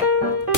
Música